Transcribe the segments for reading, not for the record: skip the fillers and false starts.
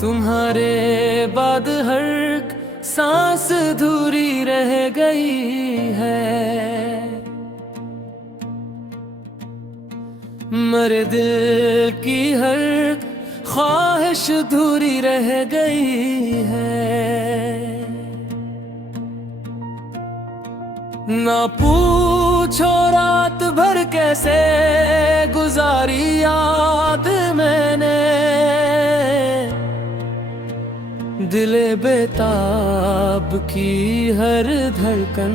तुम्हारे बाद हर सांस अधूरी रह गई है। मेरे दिल की हर ख्वाहिश अधूरी रह गई है। ना पूछो रात भर कैसे गुजारी याद मैंने, दिले बेताब की हर धड़कन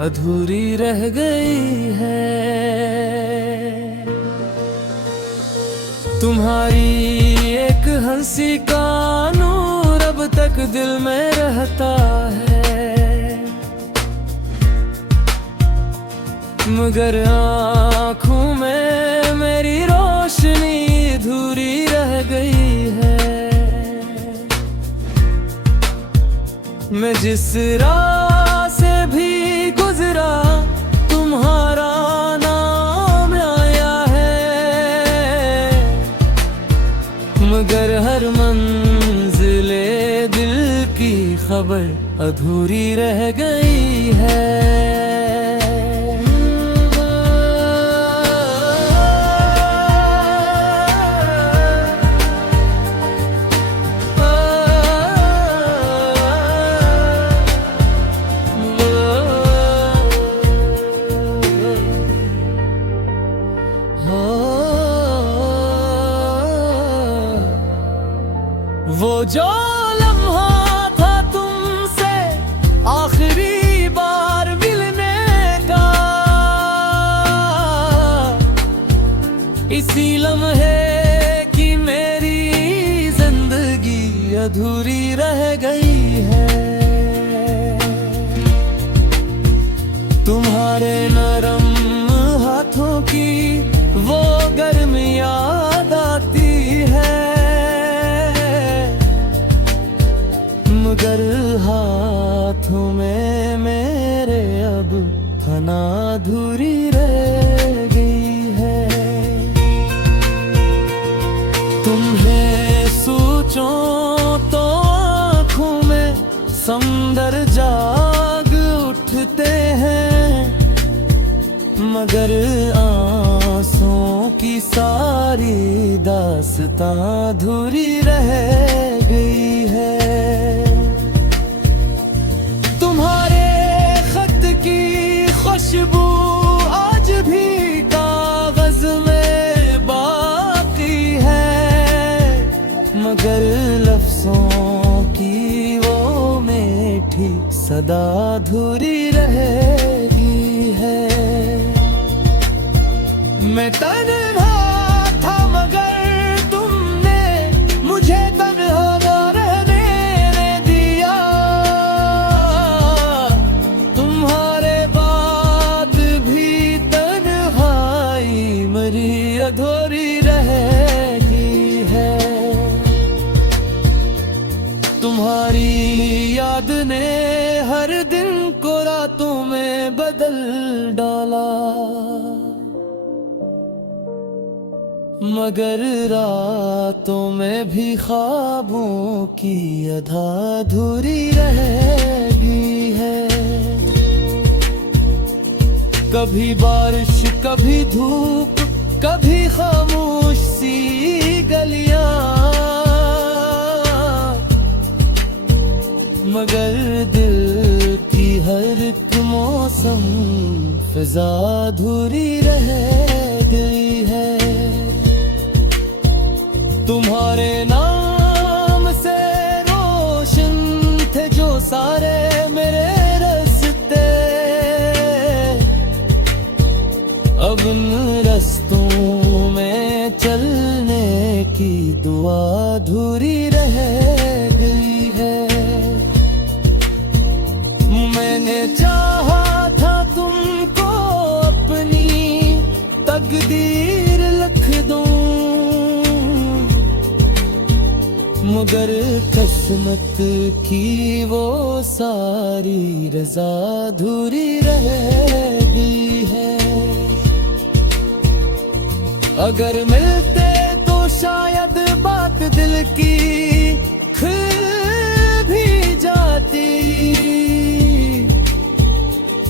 अधूरी रह गई है। तुम्हारी एक हंसी का नूर अब तक दिल में रहता है, मगर आँखों में मेरी रोशनी अधूरी रह गई है। मैं जिस राह से भी गुजरा तुम्हारा नाम आया है, मगर हर मंजिले दिल की खबर अधूरी रह गई है। वो जो लम्हा था तुमसे आखिरी बार मिलने का, इसी लम्हे की मेरी जिंदगी अधूरी रह गई है। तुम्हारे नरम हाथों की वो गर्म याद आती है, मगर हाथों में मेरे अब खाना अधूरी रह गई है। तुम्हें सोचो तो आँखों में समंदर जाग उठते हैं, मगर आंसुओं की सारी दास्तां अधूरी रह गई है। खुशबू आज भी कागज में बाकी है, मगर लफ्जों की वो मीठी सदा अधूरी रहेगी है। मैं तन्हा था मगर तुमने मुझे तन्हा ना रहने दिया, तुम्हारे अधूरी रहेगी है। तुम्हारी याद ने हर दिन को रातों में बदल डाला, मगर रातों में भी ख्वाबों की आधा अधूरी रहेगी है। कभी बारिश कभी धूप कभी खामोश सी गलियां, मगर दिल की हर एक मौसम फिजा अधूरी रह गई है। तुम्हारे नाम से रोशन थे जो सारे मेरे रास्ते, अब उन रास्तों में चलने की दुआ अधूरी रह गई है। मैंने चाहा था तुमको अपनी तकदीर लिख दूं, मगर किस्मत की वो सारी रजा अधूरी रहेगी है। अगर मिलते तो शायद बात दिल की खुल भी जाती,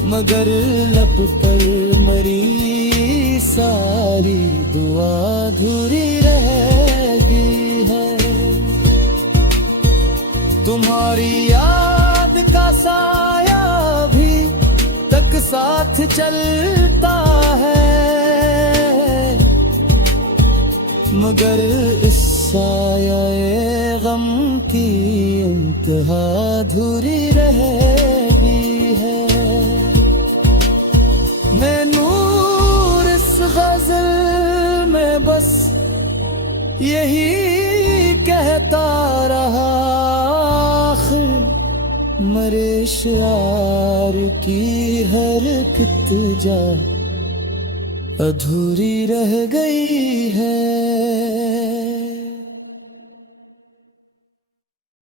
मगर लब पर मरी सारी दुआ अधूरी रहेगी है। तुम्हारी याद का साया भी तक साथ चलता है, मगर इस साये गम की इंतहा अधूरी रहेगी है। मैं नूर इस गजल में बस यही कहता रहा, आखिर मरे शार की हर इल्तिजा अधूरी रह गई है।